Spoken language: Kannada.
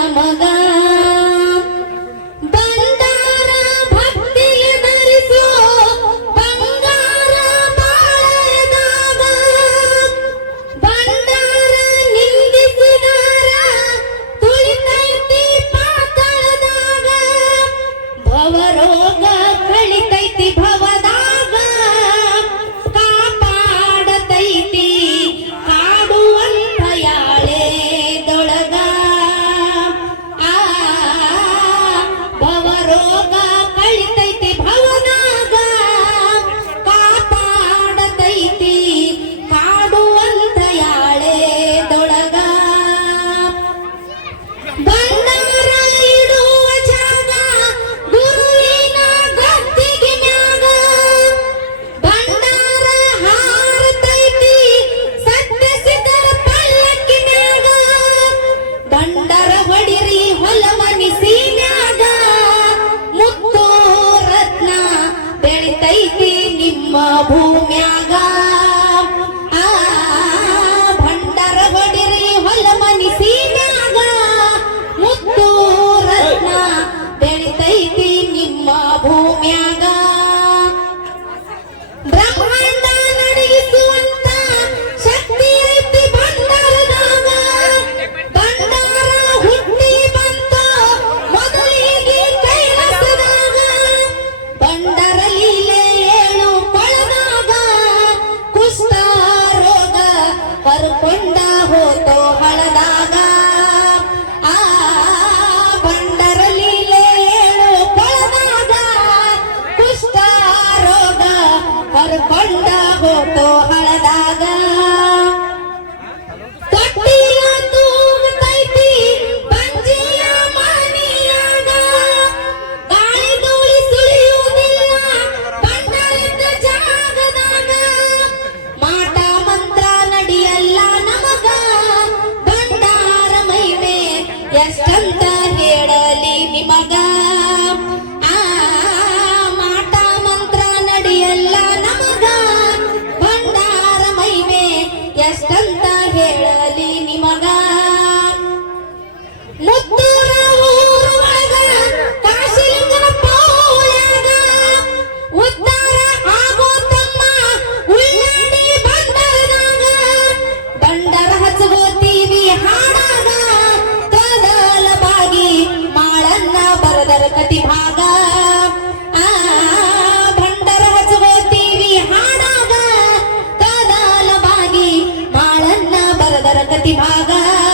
Ramadan ಬಂಡಾರ ಮಹಿಮೆ ಎಷ್ಟಂತ ಹೇಳಲಿ ನಿಮಗ. ಎಷ್ಟಂತ ಹೇಳಲಿ ನಿಮಗ? ಮುತ್ತು Father.